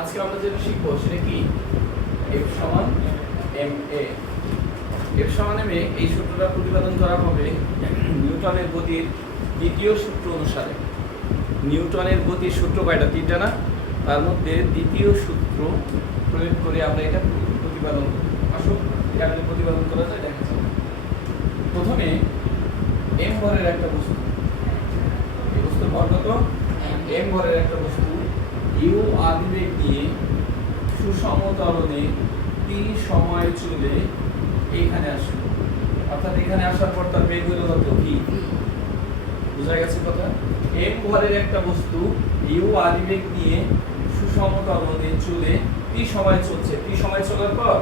আজকে আমরা যেটা শিখবো সেটা কি F সমান ma। F সমান ma এই সূত্রটা প্রতিপাদন করা হবে নিউটনের গতির দ্বিতীয় সূত্র অনুসারে। নিউটনের গতির সূত্র কয়টা? তিনটা না? তার মধ্যে দ্বিতীয় সূত্র প্রয়োগ করে আমরা এটা প্রতিপাদন করব। আসো এটা প্রতিপাদন করা যায়, দেখা যাবে। প্রথমে m ভরের একটা বস্তু, এই বস্তুর ভর কত? m ভরের একটা বস্তু u আদিবেগ নিয়ে সুসমতলনে t সময় চলে এইখানে আসলো, অর্থাৎ এখানে আসার পর তার বেগ হলো কত? v। বুঝা গেছে কথা? m ভরের একটা বস্তু u আদিবেগ নিয়ে সুসমতলনে চলে t সময় চলছে, t সময় চলার পর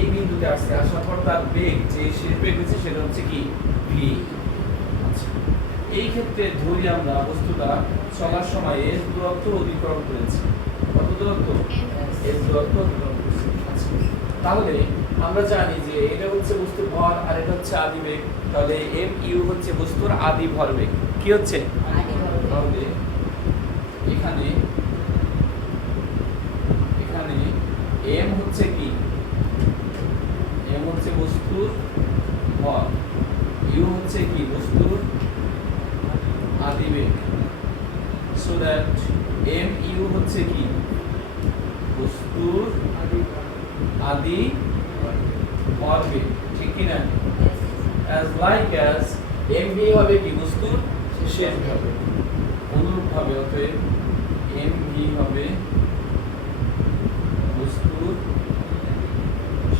এই বিন্দুতে আসছে, আসার পর তার বেগ যে শেষ বেগ হচ্ছে সেটা হচ্ছে কি? v। আচ্ছা, এই ক্ষেত্রে ধরি আমরা বস্তুটা চলার সময় s দূরত্ব অতিক্রম করেছে। কত দূরত্ব? s দূরত্ব অতিক্রম করেছে। আচ্ছা, তাহলে আমরা জানি যে এটা হচ্ছে বস্তুর ভর আর এটা হচ্ছে আদিবেগ, তাহলে mu হচ্ছে বস্তুর আদি ভরবেগ। কি হচ্ছে? আদি ভরবেগ। তাহলে এখানে m হচ্ছে কি? m হচ্ছে বস্তুর ভর, u হচ্ছে কি? বস্তুর আদিবেগ। সো দ্যাট mu হচ্ছে কি? বস্তুর আদি ভরবেগ, ঠিক কি না? as like as mv হবে কি? বস্তুর শেষ ভরবেগ। অনুরূপভাবে অতএব mv হবে বস্তুর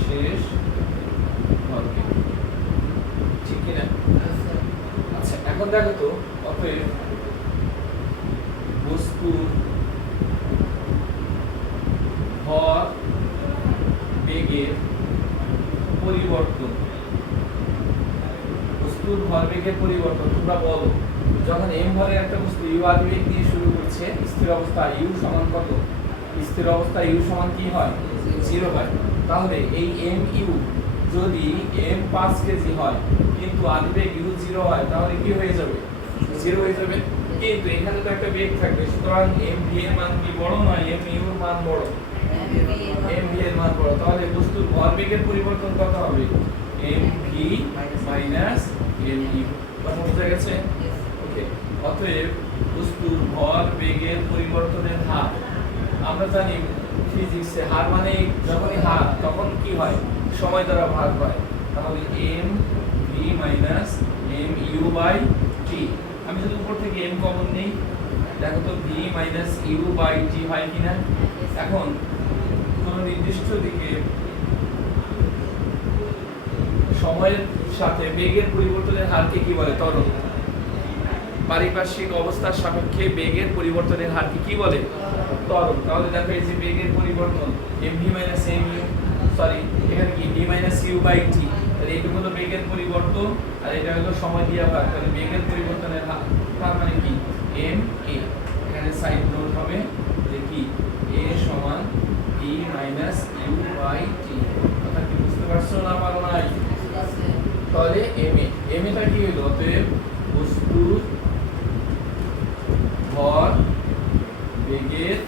শেষ ভরবেগ, ঠিক কি না? আচ্ছা, এখন দেখো তো, অতএব বস্তুর ভর বেগের পরিবর্তন, বস্তুর ভরবেগের পরিবর্তন তোমরা বলো। যখন m ভরের একটা বস্তু u আদিবেগ দিয়ে শুরু করছে, স্থির অবস্থা u সমান কত? স্থির অবস্থা u সমান কি হয়? 0 হয়। তাহলে এই mu যদি m 5 কেজি হয় কিন্তু আদিবেগ u 0 হয়, তাহলে কি হয়ে যাবে? 0 হয়ে যাবে। কিন্তু এখানে তো একটা বেগ থাকবে, সুতরাং mv এর মান কি বড় নয়? mu এর মান বড়, mv এর মান বড়। তাহলে বস্তুর ভরবেগের পরিবর্তন কত হবে? mv minus mu। কথা বোঝা গেছে? ওকে, অতএব বস্তুর ভরবেগের পরিবর্তনের হার, আমরা জানি ফিজিক্সে হার মানে যখনই হার তখন কি হয়? সময় দ্বারা ভাগ হয়। তাহলে mv minus mu by t। আমি যদি উপর থেকে m কমন নেই, দেখো তো v minus u by t হয় কিনা? এখন কোন নির্দিষ্ট দিকে সময়ের সাথে বেগের পরিবর্তনের হারকে কি বলে? ত্বরণ। পারিপার্শ্বিক অবস্থার সাপেক্ষে বেগের পরিবর্তনের হারকে কি বলে? ত্বরণ। তাহলে দেখো এই যে বেগের পরিবর্তন mv মাইনাস mu, সরি এখানে কি v minus u by t, তাহলে এইটুকু হলো বেগের পরিবর্তন আর এটা হলো সময় দিয়া ভাগ, তাহলে বেগের পরিবর্তনের হার তার মানে কি? ma। এখানে সাইড নোট হবে যে কি a সমান v minus u by t। কথা কি বুঝতে পারছো না পারো নাই? তাহলে ma টা কি হলো? অতএব বস্তুর ভর বেগের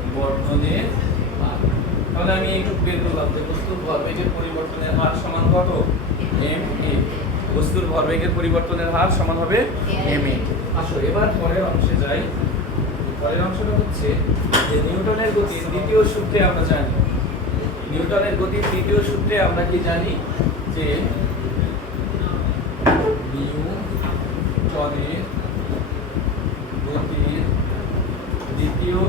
পরিবর্তনের হার। তাহলে আমি এইটুকু বের করলাম যে বস্তুর ভরবেগের পরিবর্তনের হার সমান কত? ma। বস্তুর ভরবেগের পরিবর্তনের হার সমান হবে ma। আসো এবার পরের অংশে যাই। পরের অংশটা হচ্ছে যে নিউটনের গতির দ্বিতীয় সূত্রে আমরা জানি, নিউটনের গতির দ্বিতীয় সূত্রে আমরা কি জানি? যে নিউটনের গতির দ্বিতীয়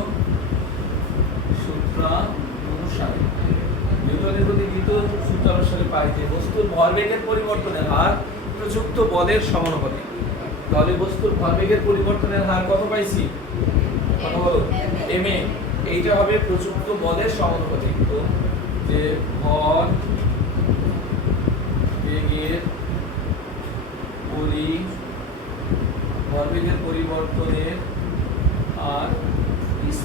সূত্র অনুসারে, নিউটনের গতির দ্বিতীয় সূত্র অনুসারে পাই যে বস্তুর ভরবেগের পরিবর্তনের হার প্রযুক্ত বলের সমানুপাতিক। তাহলে বস্তুর ভরবেগের পরিবর্তনের হার কত পাইছি? কত বলো? ma। এইটা হবে প্রযুক্ত বলের সমানুপাতিক। তো যে ভর বেগের ভরবেগের পরিবর্তনের আর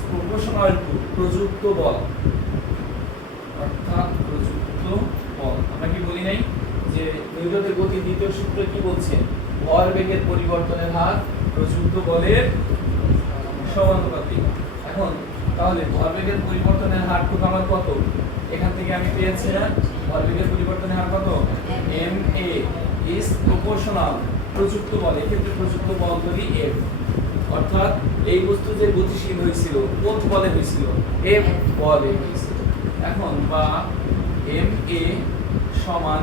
প্রপোর্শনাল টু প্রযুক্ত বল, অর্থাৎ প্রযুক্ত বল। আমরা কি বলি নাই যে নিউটনের গতির দ্বিতীয় সূত্র কি বলছে? ভরবেগের পরিবর্তনের হার প্রযুক্ত বলের সমানুপাতিক। এখন তাহলে ভরবেগের পরিবর্তনের হারটুকু আমার কত? এখান থেকে আমি পেয়েছিলাম ভরবেগের পরিবর্তনের হার কত? ma is proportional প্রযুক্ত বল, এক্ষেত্রে প্রযুক্ত বল ধরি F, অর্থাৎ এই বস্তু যে গতিশীল হয়েছিল কোন বলে হয়েছিল? F বলে হয়েছিল। এখন বা ma সমান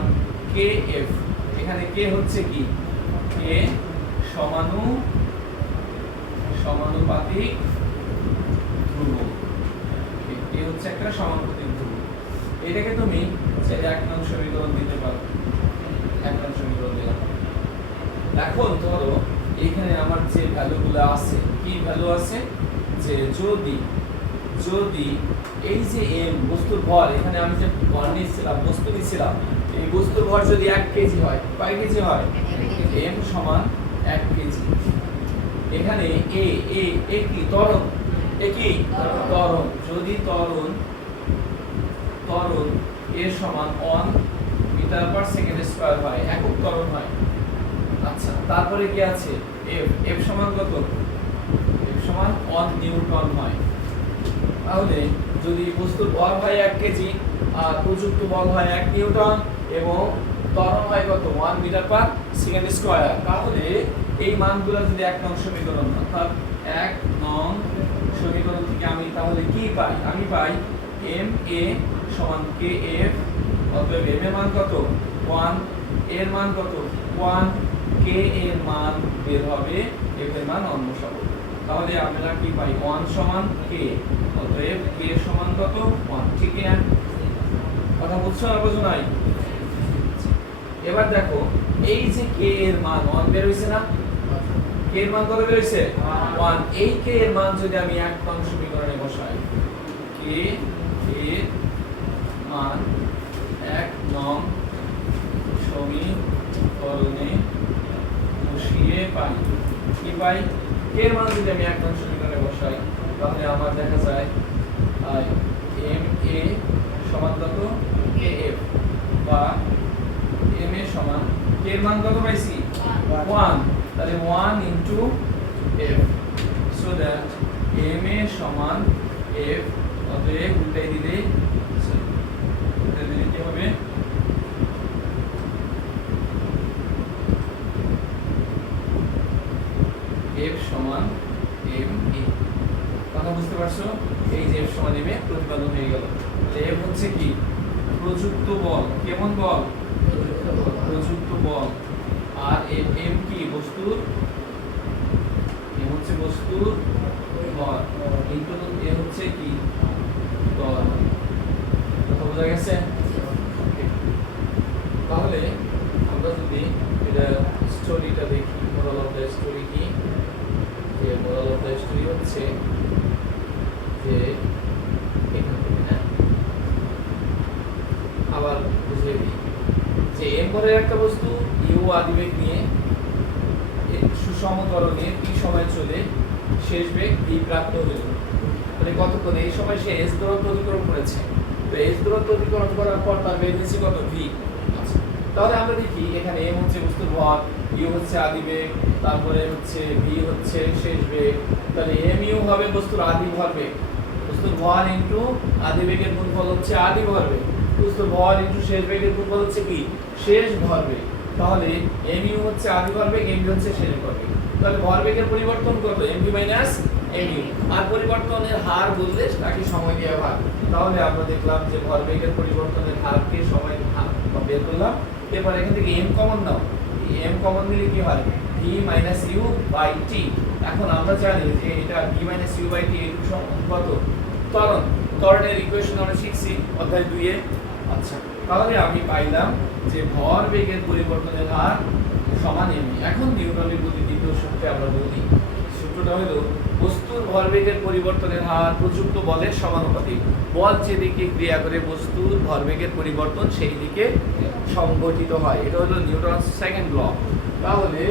kF, এখানে k হচ্ছে কি? k সমানুপাতিক ধ্রুবক, k হচ্ছে একটা সমানুপাতিক ধ্রুবক। এটাকে তুমি চাইলে এক নং সমীকরণ দিতে পারো, এক নং সমীকরণ দিলাম। এখন ধরো এখানে আমার যে ভ্যালুগুলো আছে, কি ভ্যালু আছে? যে যদি এই যে m বস্তুর ভর, এখানে আমি যে ভর নিয়েছিলাম, বস্তু নিয়েছিলাম, এই বস্তুর ভর যদি 1 কেজি হয়, কয় কেজি হয়? m সমান 1 কেজি। এখানে এ কি ত্বরণ, ত্বরণ, যদি ত্বরণ এর সমান 1 মিটার পার সেকেন্ড স্কয়ার হয়, একক ত্বরণ হয়। আচ্ছা, তারপরে কি আছে? f সমান কত? f সমান 1 নিউটন হয়। তাহলে যদি বস্তুর ভর হয় 1 কেজি আর প্রযুক্ত বল হয় 1 নিউটন এবং ত্বরণ হয় কত? 1 মিটার পার সেকেন্ড স্কয়ার, তাহলে এই মানগুলো যদি এক নং সমীকরণ, অর্থাৎ এক নং সমীকরণ থেকে আমি তাহলে কি পাই? আমি পাই ma সমান kF, অতএব m এর মান কত? 1, এর মান কত? 1, k এর মান বের হবে, f এর মান অন্য সব। তাহলে আমরা কি পাই? 1 সমান k, অতএব k এর সমান কত? 1, ঠিক কি না? কথা বুঝছো না বুঝো নাই? এবার দেখো এই যে k এর মান 1 বের হইছে না? k এর মান কত বের হইছে? 1। এই k এর মান যদি আমি এক নং সমীকরণে বসাই, k এর মান এক নং সমীকরণে বসিয়ে পাই, কি পাই? k এর মান যদি আমি এক নং সমীকরণে বসাই, তাহলে আমার দেখা যায় ma সমান কত? kF, বা ma সমান k এর মান কত পাইছি? 1, তাহলে 1 into f, so that ma সমান f, অতএব উল্টাই দিলে কি হবে? f সমান ma। কথা বুঝতে পারছো? এই যে f সমান ma প্রতিপাদন হয়ে গেল। তাহলে f হচ্ছে কি? প্রযুক্ত বল। কেমন বল? প্রযুক্ত বল। আর m কি? বস্তুর, m হচ্ছে বস্তুর ভর, ইনটু a হচ্ছে কি? ত্বরণ। কথা বোঝা গেছে? তাহলে আমরা যদি এটা স্টোরিটা দেখি, মোরাল অফ দ্য স্টোরি কি? যে মোরাল অফ দ্য স্টোরি হচ্ছে যে এখান থেকে, হ্যাঁ, আবার বুঝিয়ে দিই যে m ভরের একটা বস্তু u আদিবেগ নিয়ে সুষম ত্বরণে t সময় চলে শেষ বেগ v প্রাপ্ত হলো। মানে কতক্ষণ? এই সময় সে s দূরত্ব অতিক্রম করেছে, তো s দূরত্ব অতিক্রম করার পর তার বেগ হচ্ছে কত? v। আচ্ছা, তাহলে আমরা দেখি এখানে m হচ্ছে বস্তুর ভর, u হচ্ছে আদিবেগ, তারপরে হচ্ছে v হচ্ছে শেষ বেগ, তাহলে mu হবে বস্তুর আদি ভরবেগ, বস্তুর ভর ইনটু আদিবেগের গুণফল হচ্ছে আদি ভরবেগ, বস্তুর ভর ইনটু শেষ বেগের গুণফল হচ্ছে কি? শেষ ভরবেগ। তাহলে mu হচ্ছে আদি ভরবেগ, mv হচ্ছে শেষ ভরবেগ। তাহলে ভরবেগের পরিবর্তন কত? mv মাইনাস mu, আর পরিবর্তনের হার বললে তাকে সময় দিয়ে ভাগ। তাহলে আমরা দেখলাম যে ভরবেগের পরিবর্তনের হারকে সময় বের করলাম। এরপর এখান থেকে m কমন নাও, m কমন নিলে কি হয়? v minus u by t। এখন আমরা জানি যে এটা v minus u by t এর সমান কত? ত্বরণ। ত্বরণের ইকুয়েশন আমরা শিখছি অধ্যায় 2 এ। আচ্ছা, তাহলে আমি পাইলাম যে ভরবেগের পরিবর্তনের হার সমান m। এখন নিউটনের গতি দ্বিতীয় সূত্রে আমরা বলি, সূত্রটা হলো বস্তুর ভরবেগের পরিবর্তনের হার প্রযুক্ত বলের সমানুপাতিক। বল যেদিকে ক্রিয়া করে বস্তুর ভরবেগের পরিবর্তন সেই দিকে সংঘটিত হয়। এটা হলো নিউটনস সেকেন্ড ল। তাহলে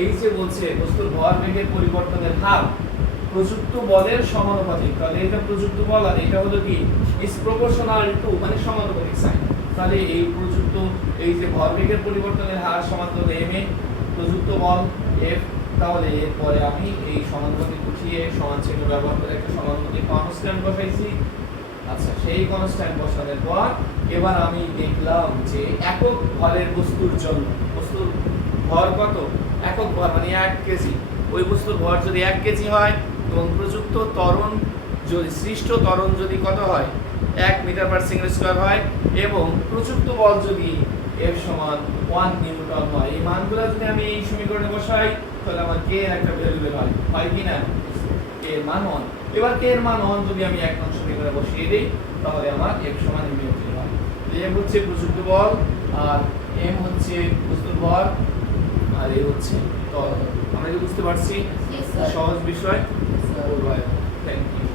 এই যে বলছে বস্তুর ভরবেগের পরিবর্তনের হার প্রযুক্ত বলের সমানুপাতিক, তাহলে এটা প্রযুক্ত বল আর এটা হলো কি? ইজ প্রপোর্শনাল টু, মানে সমানুপাতিক সাইন। তাহলে এই প্রযুক্ত এই যে ভরবেগের পরিবর্তনের হার সমান হলো ma প্রযুক্ত বল f তাহলে এরপরে আমি এই সমানুপাতিক উঠিয়ে সমান চিহ্ন ব্যবহার করে একটা সমানুপাতিক কনস্ট্যান্ট বসাইছি। আচ্ছা, সেই কনস্ট্যান্ট বসানোর পর এবার আমি দেখলাম যে একক ভরের বস্তুর জন্য বস্তুর ভর কত, একক ভর মানে 1 কেজি, ওই বস্তুর ভর যদি 1 কেজি হয় এবং প্রযুক্ত ত্বরণ যদি সৃষ্ট ত্বরণ যদি কত হয় 1 মিটার পার সেকেন্ড স্কয়ার হয় এবং প্রযুক্ত বল যদি F সমান 1 নিউটন হয়, এই মানগুলো যদি আমি এই সমীকরণে বসাই তাহলে আমার k এর একটা ভ্যালু বের হয় কি না? k এর মান 1। এবার k এর মান 1 যদি আমি 1 নং সমীকরণে বসিয়ে দেই তাহলে আমার F সমান m হয়। m হচ্ছে প্রযুক্ত বল আর m হচ্ছে বস্তুর ভর আর a হচ্ছে ত্বরণ। আমরা কি বুঝতে পারছি? সহজ বিষয়। Thank you.